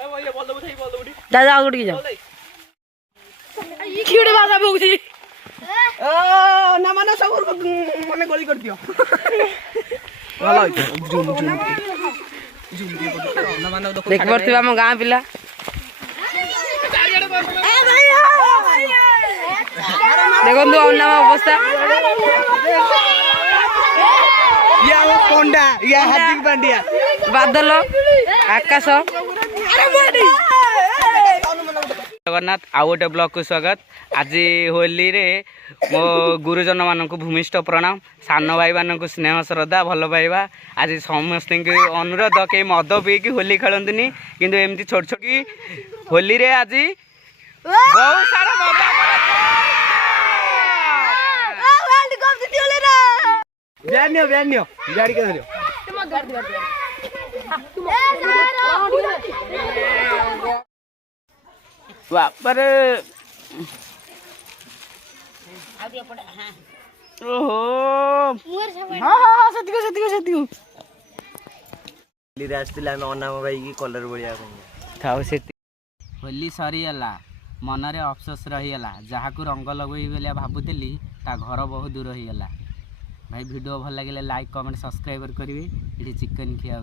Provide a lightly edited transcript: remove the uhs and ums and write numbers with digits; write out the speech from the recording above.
दादा आगे उठ जाओ क्यों भाषा बोलती ना माने सब माने गोली कर दियो भलो जूम जूम ना माने देख परथिबा हम गां पिला देखो तो अन्ना अवस्था या वो कोंडा या हार्दिक पांड्या बादल आकाश जगन्नाथ आउ गोटे ब्लॉग को स्वागत। आज होली रे मो गुरुजन मानक भूमिष्ठ प्रणाम सान भाई मानक स्नेह श्रद्धा भल पाइबा। आज समस्त अनुरोध कई मद पीकी होली खेलती किंतु एमती छोट छोट की होली रे आज बहुत सारा मजा ब्यान्यो गाड़ी के धरियो बापर ओहो हां सतिको लीरे आस्तिला हम अनाम भाई की कलर बढ़िया थाउ से होली सरीगला मनरे अफसोस रहीगला जहाँ को रंग लगई बोलिया भाबुली ता घर बहुत दूर रहीगला। भाई वीडियो भल लगे लाइक कमेंट सब्सक्राइब करेंगे। ये चिकन खिया।